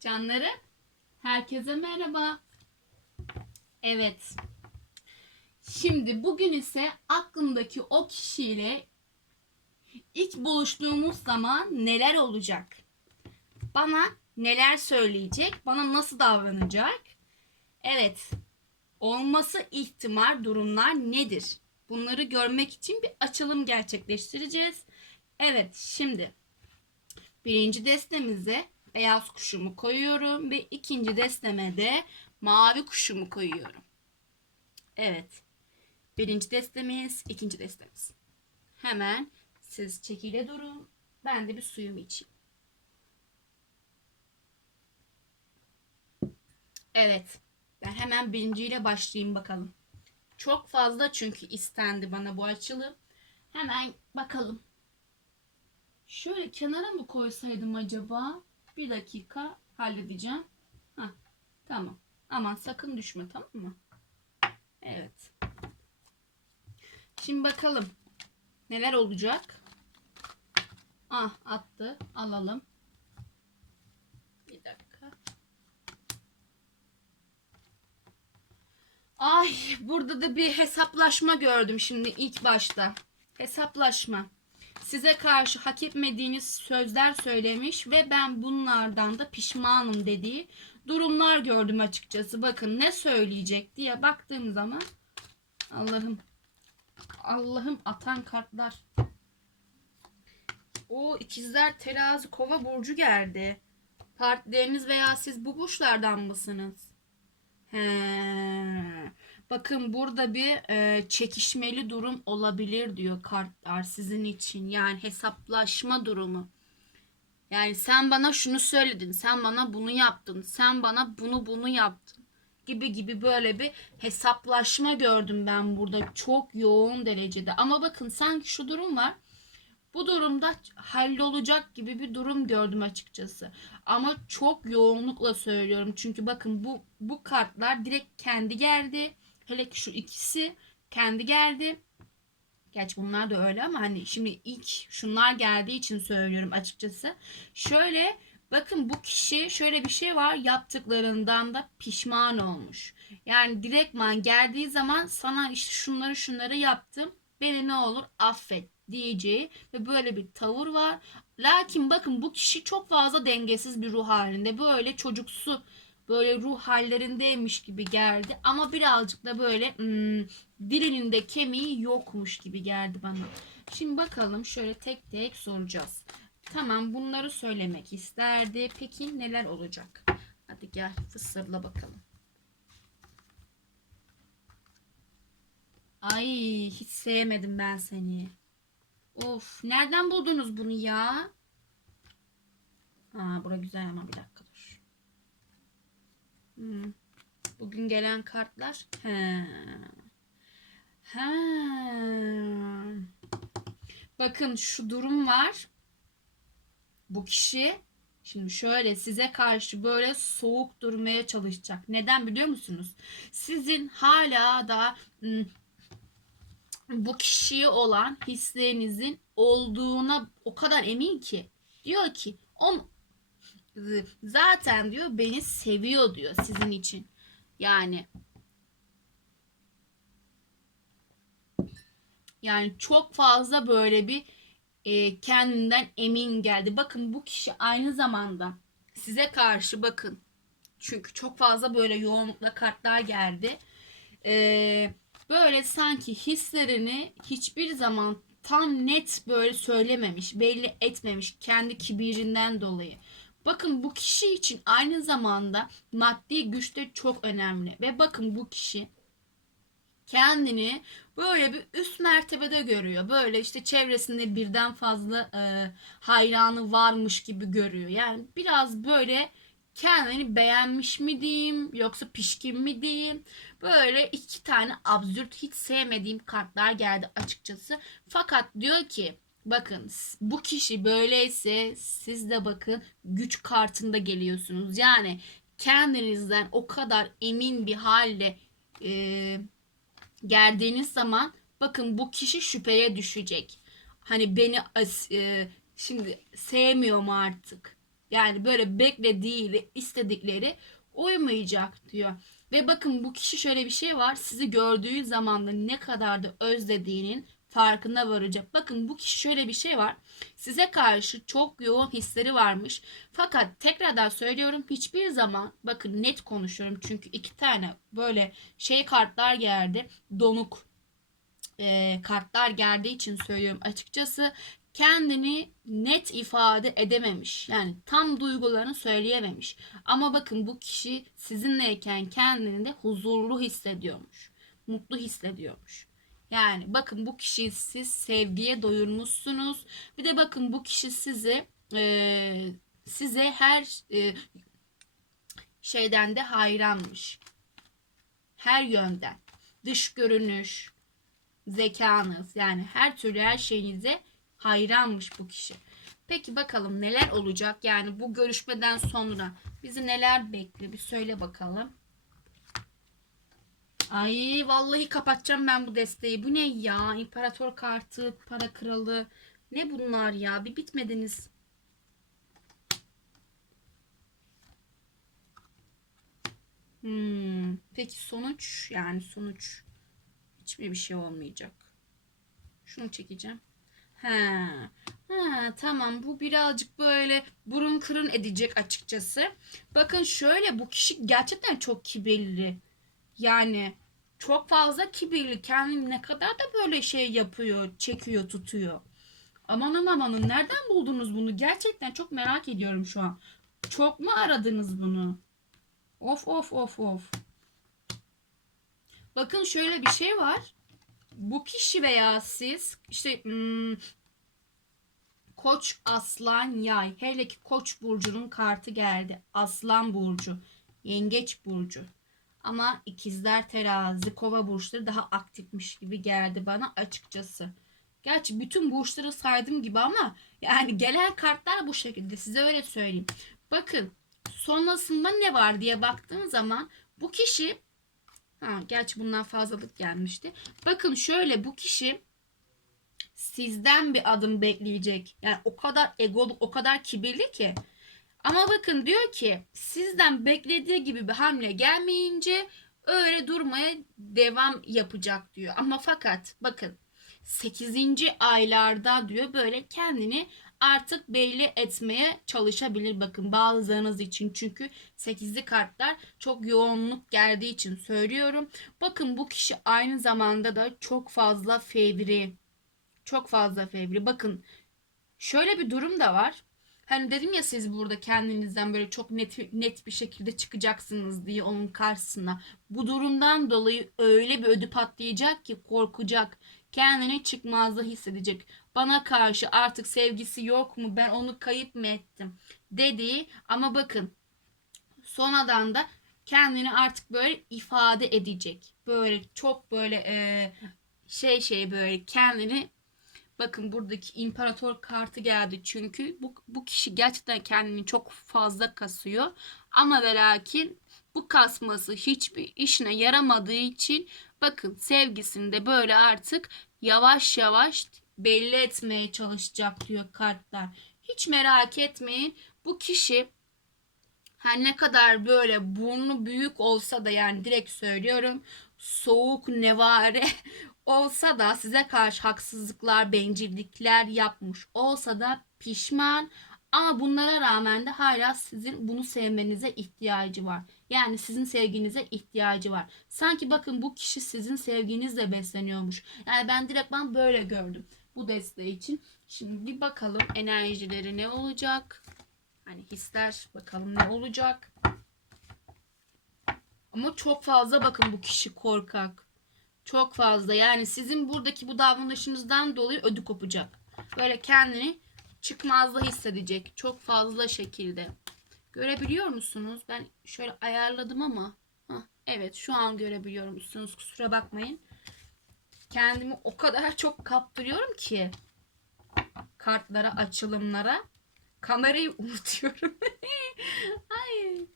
Canları, herkese merhaba. Evet. Şimdi bugün ise aklımdaki o kişiyle ilk buluştuğumuz zaman neler olacak? Bana neler söyleyecek? Bana nasıl davranacak? Evet. Olması ihtimal durumlar nedir? Bunları görmek için bir açılım gerçekleştireceğiz. Evet, şimdi birinci destemize beyaz kuşumu koyuyorum ve ikinci desteme de mavi kuşumu koyuyorum. Evet. Birinci destemiz, ikinci destemiz. Hemen siz çekile durun. Ben de bir suyumu içeyim. Evet. Ben hemen birinciyle başlayayım bakalım. Çok fazla çünkü istendi bana bu açılım. Hemen bakalım. Şöyle kenara mı koysaydım acaba? Bir dakika halledeceğim. Hah, tamam. Aman sakın düşme tamam mı? Evet. Şimdi bakalım. Neler olacak? Ah attı. Alalım. Bir dakika. Ay burada da bir hesaplaşma gördüm şimdi ilk başta. Hesaplaşma. Size karşı hak etmediğiniz sözler söylemiş ve ben bunlardan da pişmanım dediği durumlar gördüm açıkçası. Bakın ne söyleyecek diye baktığım zaman Allah'ım Allah'ım atan kartlar. O ikizler terazi kova burcu geldi. Partileriniz veya siz bu burçlardan mısınız? He. Bakın burada bir e, çekişmeli durum olabilir diyor kartlar sizin için. Yani hesaplaşma durumu. Yani sen bana şunu söyledin, sen bana bunu yaptın, sen bana bunu bunu yaptın gibi gibi böyle bir hesaplaşma gördüm ben burada çok yoğun derecede. Ama bakın sanki şu durum var. Bu durumda hallolacak gibi bir durum gördüm açıkçası. Ama çok yoğunlukla söylüyorum. Çünkü bakın bu bu kartlar direkt kendi geldi. Hele ki şu ikisi kendi geldi. Gerçi bunlar da öyle ama hani şimdi ilk şunlar geldiği için söylüyorum açıkçası. Şöyle bakın bu kişi şöyle bir şey var yaptıklarından da pişman olmuş. Yani direktman geldiği zaman sana işte şunları şunları yaptım. Beni ne olur affet diyeceği ve böyle bir tavır var. Lakin bakın bu kişi çok fazla dengesiz bir ruh halinde. Böyle çocuksu böyle ruh hallerindeymiş gibi geldi. Ama birazcık da böyle hmm, dilinin de kemiği yokmuş gibi geldi bana. Şimdi bakalım şöyle tek tek soracağız. Tamam bunları söylemek isterdi. Peki neler olacak? Hadi gel fısırla bakalım. Ay hiç sevmedim ben seni. Of nereden buldunuz bunu ya? Aa bura güzel ama bir dakika. Hmm. Bugün gelen kartlar. He. He. Bakın şu durum var. Bu kişi şimdi şöyle size karşı böyle soğuk durmaya çalışacak. Neden biliyor musunuz? Sizin hala da hmm, bu kişiye olan hislerinizin olduğuna o kadar emin ki diyor ki on zaten diyor beni seviyor diyor sizin için. Yani yani çok fazla böyle bir e, kendinden emin geldi. Bakın bu kişi aynı zamanda size karşı bakın. Çünkü çok fazla böyle yoğunlukla kartlar geldi. Eee böyle sanki hislerini hiçbir zaman tam net böyle söylememiş, belli etmemiş kendi kibirinden dolayı. Bakın bu kişi için aynı zamanda maddi güç de çok önemli ve bakın bu kişi kendini böyle bir üst mertebede görüyor. Böyle işte çevresinde birden fazla e, hayranı varmış gibi görüyor. Yani biraz böyle kendini beğenmiş mi diyeyim yoksa pişkin mi diyeyim. Böyle iki tane absürt hiç sevmediğim kartlar geldi açıkçası. Fakat diyor ki bakın bu kişi böyleyse siz de bakın güç kartında geliyorsunuz. Yani kendinizden o kadar emin bir halde e, geldiğiniz zaman bakın bu kişi şüpheye düşecek. Hani beni e, şimdi sevmiyor mu artık? Yani böyle beklediği, istedikleri uymayacak diyor. Ve bakın bu kişi şöyle bir şey var. Sizi gördüğü zaman da ne kadar da özlediğinin farkına varacak. Bakın bu kişi şöyle bir şey var. Size karşı çok yoğun hisleri varmış. Fakat tekrardan söylüyorum hiçbir zaman bakın net konuşuyorum. Çünkü iki tane böyle şey kartlar geldi. Donuk e, kartlar geldiği için söylüyorum açıkçası kendini net ifade edememiş. Yani tam duygularını söyleyememiş. Ama bakın bu kişi sizinleyken kendini de huzurlu hissediyormuş. Mutlu hissediyormuş. Yani bakın bu kişiyi siz sevgiye doyurmuşsunuz. Bir de bakın bu kişi sizi e, size her e, şeyden de hayranmış. Her yönden. Dış görünüş, zekanız yani her türlü her şeyinize hayranmış bu kişi. Peki bakalım neler olacak? Yani bu görüşmeden sonra bizi neler bekliyor? Bir söyle bakalım. Ay vallahi kapatacağım ben bu desteği. Bu ne ya? İmparator kartı, para kralı. Ne bunlar ya? Bir bitmediniz. Hmm. Peki sonuç yani sonuç hiçbir bir şey olmayacak. Şunu çekeceğim. Ha. Ha, tamam bu birazcık böyle burun kırın edecek açıkçası. Bakın şöyle bu kişi gerçekten çok kibirli. Yani çok fazla kibirli. Kendini ne kadar da böyle şey yapıyor, çekiyor, tutuyor. Amanın amanın nereden buldunuz bunu? Gerçekten çok merak ediyorum şu an. Çok mu aradınız bunu? Of of of of. Bakın şöyle bir şey var. Bu kişi veya siz işte hmm, Koç, Aslan, Yay. Hele ki Koç burcunun kartı geldi. Aslan burcu, Yengeç burcu. Ama ikizler, terazi, kova burçları daha aktifmiş gibi geldi bana açıkçası. Gerçi bütün burçları saydım gibi ama yani gelen kartlar bu şekilde. Size öyle söyleyeyim. Bakın sonrasında ne var diye baktığın zaman bu kişi ha, gerçi bundan fazlalık gelmişti. Bakın şöyle bu kişi sizden bir adım bekleyecek. Yani o kadar egolu, o kadar kibirli ki. Ama bakın diyor ki sizden beklediği gibi bir hamle gelmeyince öyle durmaya devam yapacak diyor. Ama fakat bakın 8. aylarda diyor böyle kendini artık belli etmeye çalışabilir bakın bazılarınız için çünkü 8'li kartlar çok yoğunluk geldiği için söylüyorum. Bakın bu kişi aynı zamanda da çok fazla fevri. Çok fazla fevri. Bakın şöyle bir durum da var. Hani dedim ya siz burada kendinizden böyle çok net net bir şekilde çıkacaksınız diye onun karşısına. Bu durumdan dolayı öyle bir ödü patlayacak ki korkacak. Kendini çıkmazda hissedecek. Bana karşı artık sevgisi yok mu? Ben onu kayıp mı ettim? Dediği ama bakın sonradan da kendini artık böyle ifade edecek. Böyle çok böyle e, şey şey böyle kendini Bakın buradaki imparator kartı geldi çünkü bu, bu kişi gerçekten kendini çok fazla kasıyor. Ama ve lakin bu kasması hiçbir işine yaramadığı için bakın sevgisini de böyle artık yavaş yavaş belli etmeye çalışacak diyor kartlar. Hiç merak etmeyin bu kişi her ne kadar böyle burnu büyük olsa da yani direkt söylüyorum soğuk nevare olsa da size karşı haksızlıklar, bencillikler yapmış olsa da pişman ama bunlara rağmen de hala sizin bunu sevmenize ihtiyacı var. Yani sizin sevginize ihtiyacı var. Sanki bakın bu kişi sizin sevginizle besleniyormuş. Yani ben direkt ben böyle gördüm bu desteği için. Şimdi bir bakalım enerjileri ne olacak? Hani hisler bakalım ne olacak? Ama çok fazla bakın bu kişi korkak. Çok fazla. Yani sizin buradaki bu davranışınızdan dolayı ödü kopacak. Böyle kendini çıkmazda hissedecek. Çok fazla şekilde. Görebiliyor musunuz? Ben şöyle ayarladım ama. Hah, evet şu an görebiliyor musunuz? Kusura bakmayın. Kendimi o kadar çok kaptırıyorum ki. Kartlara, açılımlara. Kamerayı unutuyorum. Ay.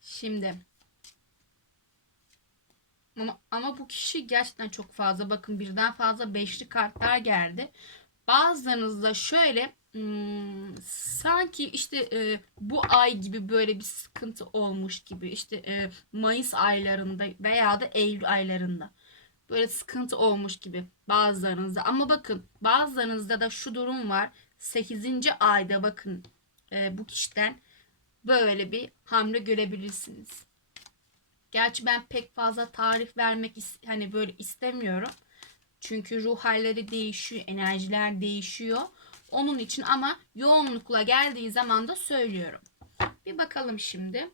Şimdi ama, ama bu kişi gerçekten çok fazla. Bakın birden fazla beşli kartlar geldi. bazılarınızda şöyle hmm, sanki işte e, bu ay gibi böyle bir sıkıntı olmuş gibi işte e, Mayıs aylarında veya da Eylül aylarında böyle sıkıntı olmuş gibi bazılarınızda ama bakın bazılarınızda da şu durum var 8. ayda bakın e, bu kişiden böyle bir hamle görebilirsiniz. Gerçi ben pek fazla tarif vermek hani böyle istemiyorum. Çünkü ruh halleri değişiyor, enerjiler değişiyor. Onun için ama yoğunlukla geldiği zaman da söylüyorum. Bir bakalım şimdi.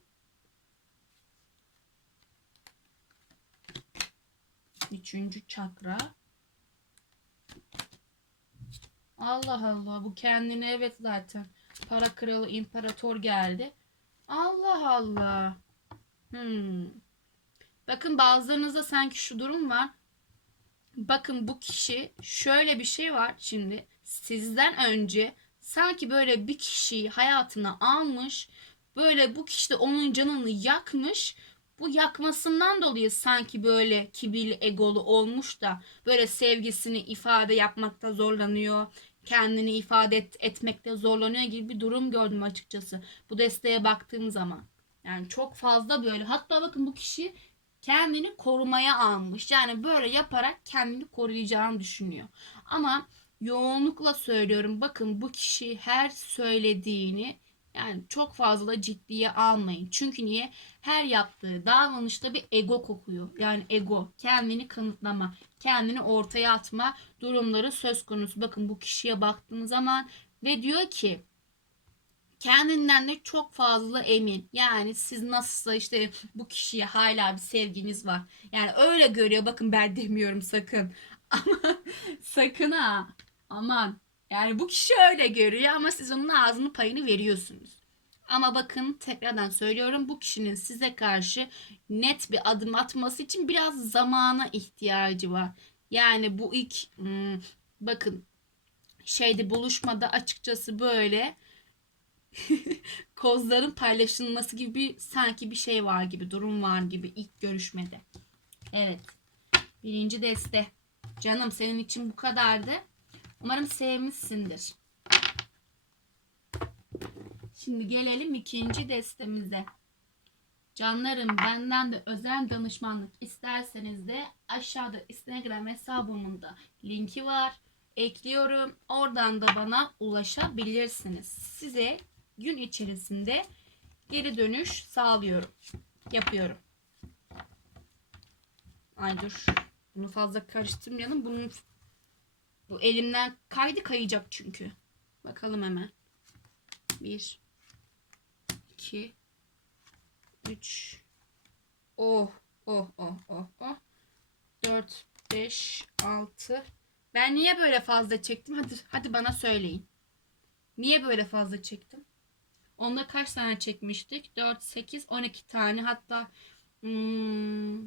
Üçüncü çakra. Allah Allah bu kendine evet zaten. Para kralı imparator geldi. Allah Allah. Hmm. Bakın bazılarınızda sanki şu durum var. Bakın bu kişi şöyle bir şey var şimdi. Sizden önce sanki böyle bir kişiyi hayatına almış. Böyle bu kişi de onun canını yakmış. Bu yakmasından dolayı sanki böyle kibirli egolu olmuş da böyle sevgisini ifade yapmakta zorlanıyor. Kendini ifade et, etmekte zorlanıyor gibi bir durum gördüm açıkçası. Bu desteğe baktığım zaman. Yani çok fazla böyle. Hatta bakın bu kişi kendini korumaya almış. Yani böyle yaparak kendini koruyacağını düşünüyor. Ama yoğunlukla söylüyorum. Bakın bu kişi her söylediğini yani çok fazla ciddiye almayın. Çünkü niye? Her yaptığı davranışta bir ego kokuyor. Yani ego, kendini kanıtlama, kendini ortaya atma durumları söz konusu. Bakın bu kişiye baktığınız zaman ve diyor ki kendinden de çok fazla emin. Yani siz nasılsa işte bu kişiye hala bir sevginiz var. Yani öyle görüyor. Bakın ben demiyorum sakın. Ama sakın ha. Aman. Yani bu kişi öyle görüyor ama siz onun ağzının payını veriyorsunuz. Ama bakın tekrardan söylüyorum bu kişinin size karşı net bir adım atması için biraz zamana ihtiyacı var. Yani bu ilk hmm, bakın şeyde buluşmada açıkçası böyle kozların paylaşılması gibi sanki bir şey var gibi durum var gibi ilk görüşmede. Evet. Birinci deste. Canım senin için bu kadardı. Umarım sevmişsindir. Şimdi gelelim ikinci destemize. Canlarım benden de özel danışmanlık isterseniz de aşağıda Instagram hesabımın da linki var. Ekliyorum. Oradan da bana ulaşabilirsiniz. Size gün içerisinde geri dönüş sağlıyorum. Yapıyorum. Ay dur. Bunu fazla karıştırmayalım. Bunun bu elimden kaydı kayacak çünkü. Bakalım hemen. 1 2 3 Oh oh oh oh oh 4 5 6 Ben niye böyle fazla çektim? Hadi hadi bana söyleyin. Niye böyle fazla çektim? Onda kaç tane çekmiştik? 4 8 12 tane hatta hmm,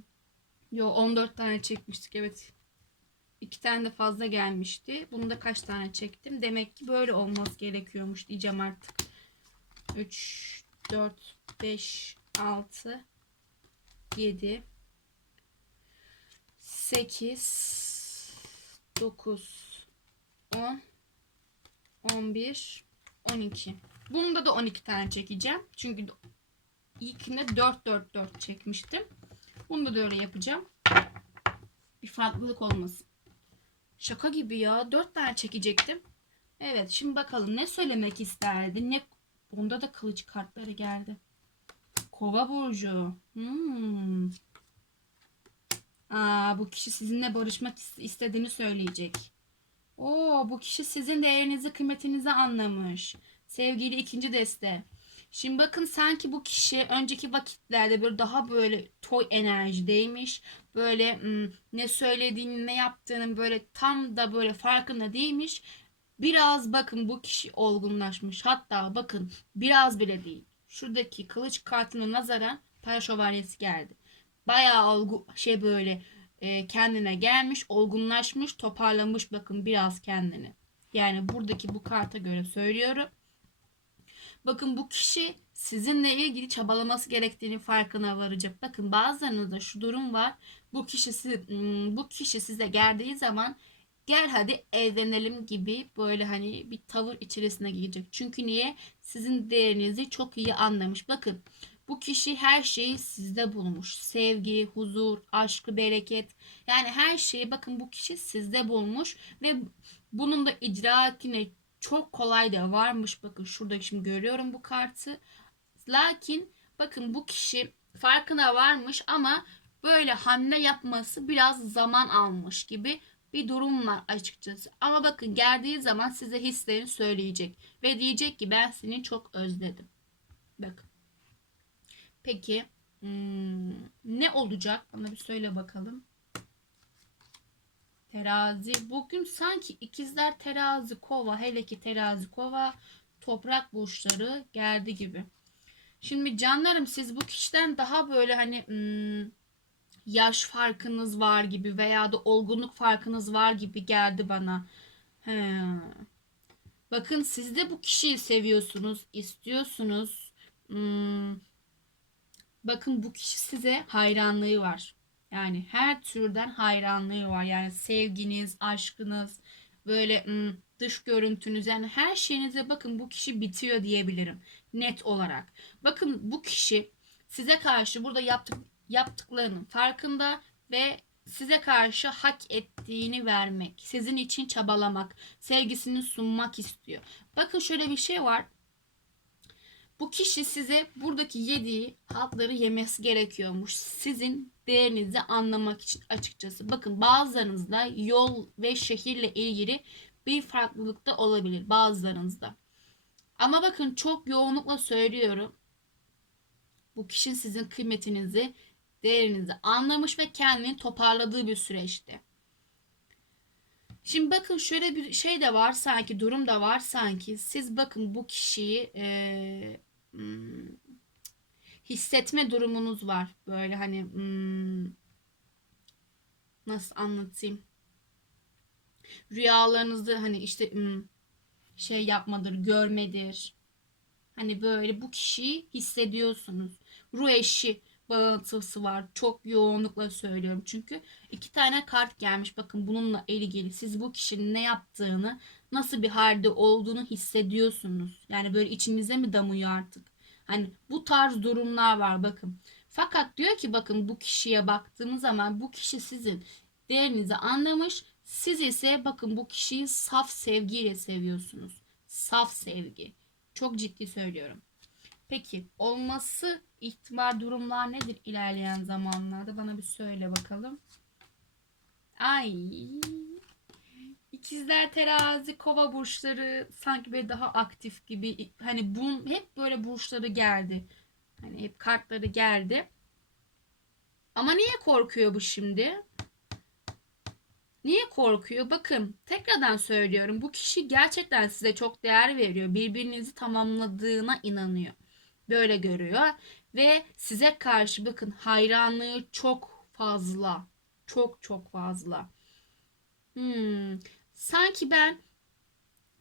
yo 14 tane çekmiştik evet. İki tane de fazla gelmişti. Bunu da kaç tane çektim? Demek ki böyle olması gerekiyormuş diyeceğim artık. 3, 4, 5, 6, 7, 8, 9, 10, 11, 12. Bunda da 12 tane çekeceğim. Çünkü ilkinde 4, 4, 4 çekmiştim. Bunda da öyle yapacağım. Bir farklılık olmasın. Şaka gibi ya. Dört tane çekecektim. Evet şimdi bakalım ne söylemek isterdi. Ne Bunda da kılıç kartları geldi. Kova burcu. Hmm. Aa, bu kişi sizinle barışmak istediğini söyleyecek. Oo, bu kişi sizin değerinizi, kıymetinizi anlamış. Sevgili ikinci deste. Şimdi bakın sanki bu kişi önceki vakitlerde böyle daha böyle toy enerjideymiş. Böyle hmm, ne söylediğini ne yaptığının böyle tam da böyle farkında değilmiş. Biraz bakın bu kişi olgunlaşmış. Hatta bakın biraz bile değil. Şuradaki kılıç kartına nazaran para şövalyesi geldi. Bayağı olgu şey böyle e, kendine gelmiş, olgunlaşmış, toparlamış bakın biraz kendini. Yani buradaki bu karta göre söylüyorum. Bakın bu kişi sizinle ilgili çabalaması gerektiğini farkına varacak. Bakın bazılarınızda şu durum var. Bu kişi bu kişi size geldiği zaman gel hadi evlenelim gibi böyle hani bir tavır içerisine girecek. Çünkü niye? Sizin değerinizi çok iyi anlamış. Bakın bu kişi her şeyi sizde bulmuş. Sevgi, huzur, aşkı, bereket. Yani her şeyi bakın bu kişi sizde bulmuş ve bunun da icraatine çok kolay da varmış. Bakın şurada şimdi görüyorum bu kartı. Lakin bakın bu kişi farkına varmış ama böyle hamle yapması biraz zaman almış gibi bir durum var açıkçası. Ama bakın geldiği zaman size hislerini söyleyecek ve diyecek ki ben seni çok özledim. Bakın. Peki hmm, ne olacak? Bana bir söyle bakalım. Terazi. Bugün sanki ikizler terazi kova hele ki terazi kova toprak burçları geldi gibi. Şimdi canlarım siz bu kişiden daha böyle hani hmm, yaş farkınız var gibi veya da olgunluk farkınız var gibi geldi bana. He. Bakın siz de bu kişiyi seviyorsunuz, istiyorsunuz. Hmm. Bakın bu kişi size hayranlığı var. Yani her türden hayranlığı var. Yani sevginiz, aşkınız, böyle dış görüntünüz yani her şeyinize bakın bu kişi bitiyor diyebilirim net olarak. Bakın bu kişi size karşı burada yaptık, yaptıklarının farkında ve size karşı hak ettiğini vermek, sizin için çabalamak, sevgisini sunmak istiyor. Bakın şöyle bir şey var. Bu kişi size buradaki yediği hatları yemesi gerekiyormuş. Sizin değerinizi anlamak için açıkçası. Bakın bazılarınızda yol ve şehirle ilgili bir farklılık da olabilir bazılarınızda. Ama bakın çok yoğunlukla söylüyorum. Bu kişi sizin kıymetinizi, değerinizi anlamış ve kendini toparladığı bir süreçte. Şimdi bakın şöyle bir şey de var sanki durum da var sanki siz bakın bu kişiyi e, hissetme durumunuz var böyle hani hmm, nasıl anlatayım rüyalarınızda hani işte hmm, şey yapmadır görmedir hani böyle bu kişiyi hissediyorsunuz ruh eşi bağıntısı var. Çok yoğunlukla söylüyorum. Çünkü iki tane kart gelmiş. Bakın bununla ilgili. Siz bu kişinin ne yaptığını, nasıl bir halde olduğunu hissediyorsunuz. Yani böyle içinize mi damıyor artık? Hani bu tarz durumlar var bakın. Fakat diyor ki bakın bu kişiye baktığınız zaman bu kişi sizin değerinizi anlamış. Siz ise bakın bu kişiyi saf sevgiyle seviyorsunuz. Saf sevgi. Çok ciddi söylüyorum. Peki olması ihtimal durumlar nedir ilerleyen zamanlarda? Bana bir söyle bakalım. Ay. İkizler terazi kova burçları sanki böyle daha aktif gibi. Hani bunun hep böyle burçları geldi. Hani hep kartları geldi. Ama niye korkuyor bu şimdi? Niye korkuyor? Bakın tekrardan söylüyorum. Bu kişi gerçekten size çok değer veriyor. Birbirinizi tamamladığına inanıyor böyle görüyor ve size karşı bakın hayranlığı çok fazla. Çok çok fazla. Hmm. Sanki ben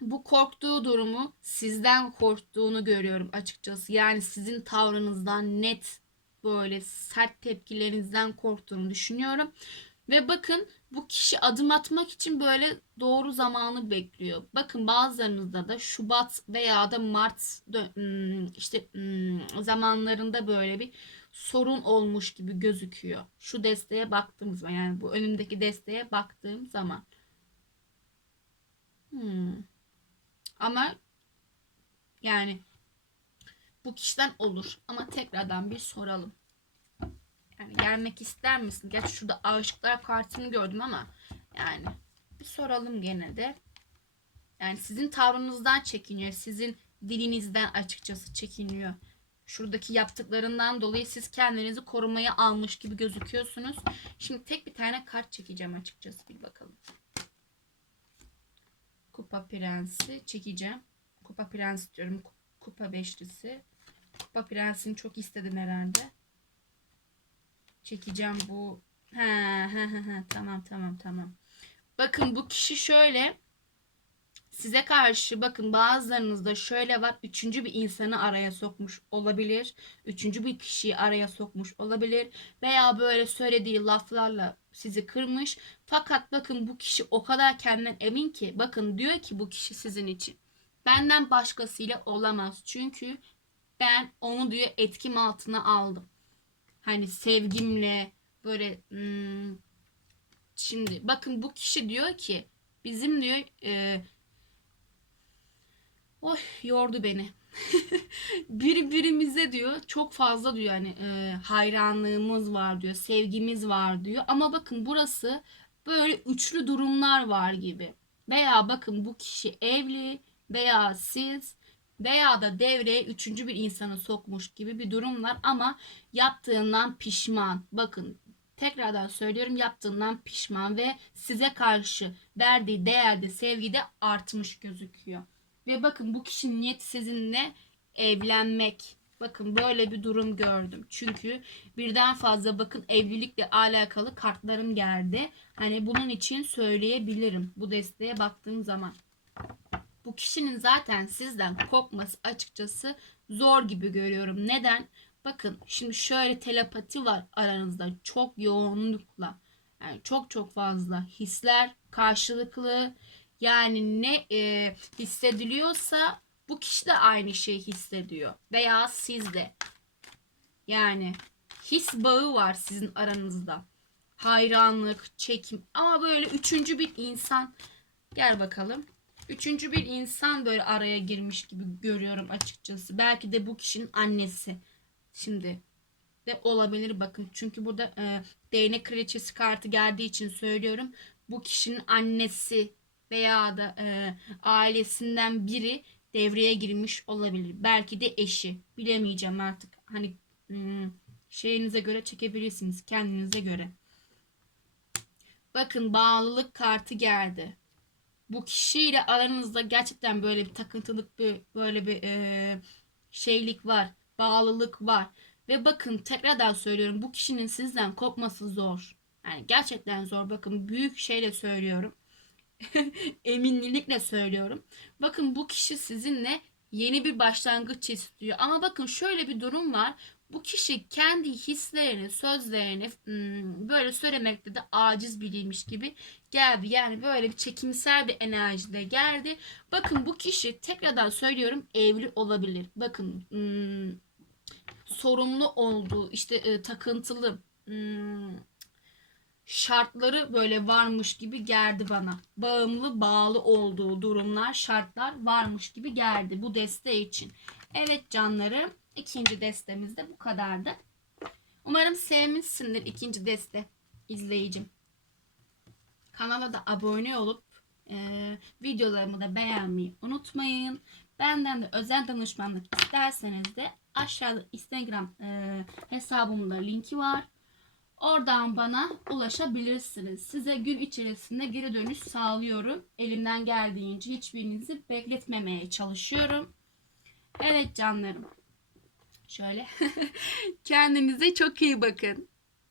bu korktuğu durumu sizden korktuğunu görüyorum açıkçası. Yani sizin tavrınızdan net böyle sert tepkilerinizden korktuğunu düşünüyorum. Ve bakın bu kişi adım atmak için böyle doğru zamanı bekliyor. Bakın bazılarınızda da Şubat veya da Mart hmm, işte hmm, zamanlarında böyle bir sorun olmuş gibi gözüküyor. Şu desteğe baktığımız zaman yani bu önümdeki desteğe baktığım zaman. Hmm. Ama yani bu kişiden olur. Ama tekrardan bir soralım. Yani gelmek ister misin? Gerçi şurada aşıklar kartını gördüm ama yani bir soralım gene de. Yani sizin tavrınızdan çekiniyor. Sizin dilinizden açıkçası çekiniyor. Şuradaki yaptıklarından dolayı siz kendinizi korumaya almış gibi gözüküyorsunuz. Şimdi tek bir tane kart çekeceğim açıkçası. Bir bakalım. Kupa prensi çekeceğim. Kupa prensi diyorum. Kupa beşlisi. Kupa prensini çok istedin herhalde çekeceğim bu. He, he, he, he. Tamam tamam tamam. Bakın bu kişi şöyle size karşı bakın bazılarınızda şöyle var. Üçüncü bir insanı araya sokmuş olabilir. Üçüncü bir kişiyi araya sokmuş olabilir. Veya böyle söylediği laflarla sizi kırmış. Fakat bakın bu kişi o kadar kendinden emin ki bakın diyor ki bu kişi sizin için. Benden başkasıyla olamaz. Çünkü ben onu diyor etkim altına aldım. Hani sevgimle böyle hmm, şimdi bakın bu kişi diyor ki bizim diyor e, oy yordu beni. Birbirimize diyor çok fazla diyor hani e, hayranlığımız var diyor, sevgimiz var diyor. Ama bakın burası böyle üçlü durumlar var gibi. Veya bakın bu kişi evli veya siz veya da devreye üçüncü bir insanı sokmuş gibi bir durum var ama yaptığından pişman. Bakın tekrardan söylüyorum yaptığından pişman ve size karşı verdiği değerde sevgi de artmış gözüküyor. Ve bakın bu kişinin niyeti sizinle evlenmek. Bakın böyle bir durum gördüm. Çünkü birden fazla bakın evlilikle alakalı kartlarım geldi. Hani bunun için söyleyebilirim bu desteğe baktığım zaman. Bu kişinin zaten sizden kopması açıkçası zor gibi görüyorum. Neden? Bakın şimdi şöyle telepati var aranızda çok yoğunlukla. Yani çok çok fazla hisler karşılıklı. Yani ne e, hissediliyorsa bu kişi de aynı şeyi hissediyor. Veya siz de. Yani his bağı var sizin aranızda. Hayranlık, çekim ama böyle üçüncü bir insan gel bakalım. Üçüncü bir insan böyle araya girmiş gibi görüyorum açıkçası. Belki de bu kişinin annesi. Şimdi de olabilir bakın. Çünkü burada e, değnek kraliçesi kartı geldiği için söylüyorum. Bu kişinin annesi veya da e, ailesinden biri devreye girmiş olabilir. Belki de eşi. Bilemeyeceğim artık. Hani şeyinize göre çekebilirsiniz. Kendinize göre. Bakın bağlılık kartı geldi. Bu kişiyle aranızda gerçekten böyle bir takıntılık bir böyle bir e, şeylik var. Bağlılık var. Ve bakın tekrardan söylüyorum bu kişinin sizden kopması zor. Yani gerçekten zor. Bakın büyük şeyle söylüyorum. Eminlikle söylüyorum. Bakın bu kişi sizinle yeni bir başlangıç istiyor. Ama bakın şöyle bir durum var. Bu kişi kendi hislerini, sözlerini hmm, böyle söylemekte de aciz biriymiş gibi geldi. Yani böyle bir çekimsel bir enerjide geldi. Bakın bu kişi tekrardan söylüyorum evli olabilir. Bakın hmm, sorumlu olduğu işte e, takıntılı hmm, şartları böyle varmış gibi geldi bana. Bağımlı bağlı olduğu durumlar şartlar varmış gibi geldi bu deste için. Evet canlarım ikinci destemiz de bu kadardı. Umarım sevmişsindir ikinci deste izleyicim. Kanala da abone olup e, videolarımı da beğenmeyi unutmayın. Benden de özel danışmanlık isterseniz de aşağıda Instagram e, hesabımda linki var. Oradan bana ulaşabilirsiniz. Size gün içerisinde geri dönüş sağlıyorum. Elimden geldiğince hiçbirinizi bekletmemeye çalışıyorum. Evet canlarım. Şöyle. Kendinize çok iyi bakın.